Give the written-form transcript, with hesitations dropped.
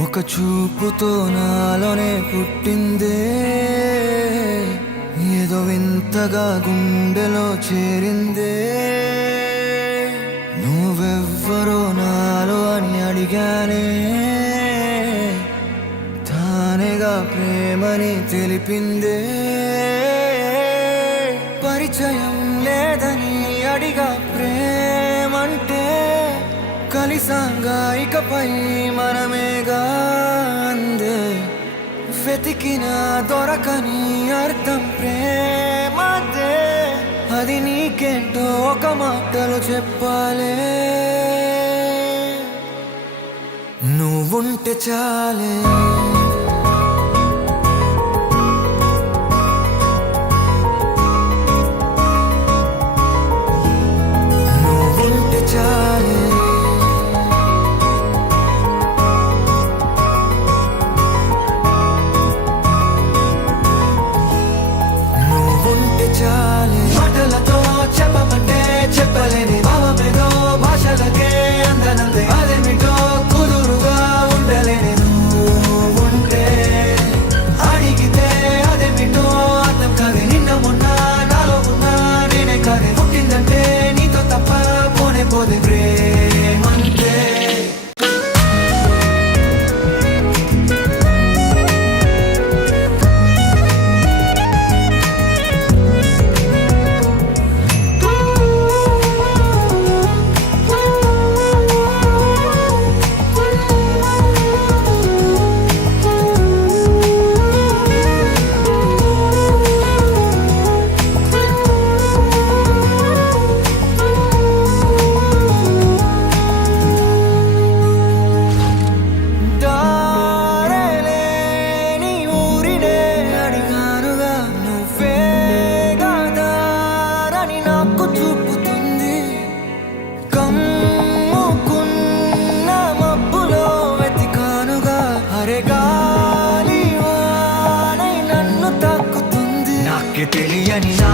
ఒక చూపుతో నాలోనే పుట్టిందే, ఏదో వింతగా గుండెలో చేరిందే. నువ్వెవ్వరో నాలో అని అడిగానే, తానేగా ప్రేమని తెలిపిందే. పరిచయం లేదని అడిగా ప్రేమంటే, కలిసాంగా ఇకపై మనమేగా అందే. వెతికిన దొరకని అర్థం ప్రేమదే, అది నీకేంటో ఒక మాటలో చెప్పాలే. నువ్వుంటే చాలే, నువ్వుంటే చాలే, నువ్వుంటే చాలే. మాటలతో చెప్పమంటే చెప్పలేని భావమేదో, భాషలకే అందనందే అదేమిటో కుదురుగా ఉండలేని. నువ్వుంటే అడిగితే అదేమిటో అర్థం కాదే. నిన్న మొన్న నాలో ఉన్నా నేనే కాదే. పుట్టిందంటే నీతో తప్ప పోనే పోదే ప్రేమంతే. తెలియని నా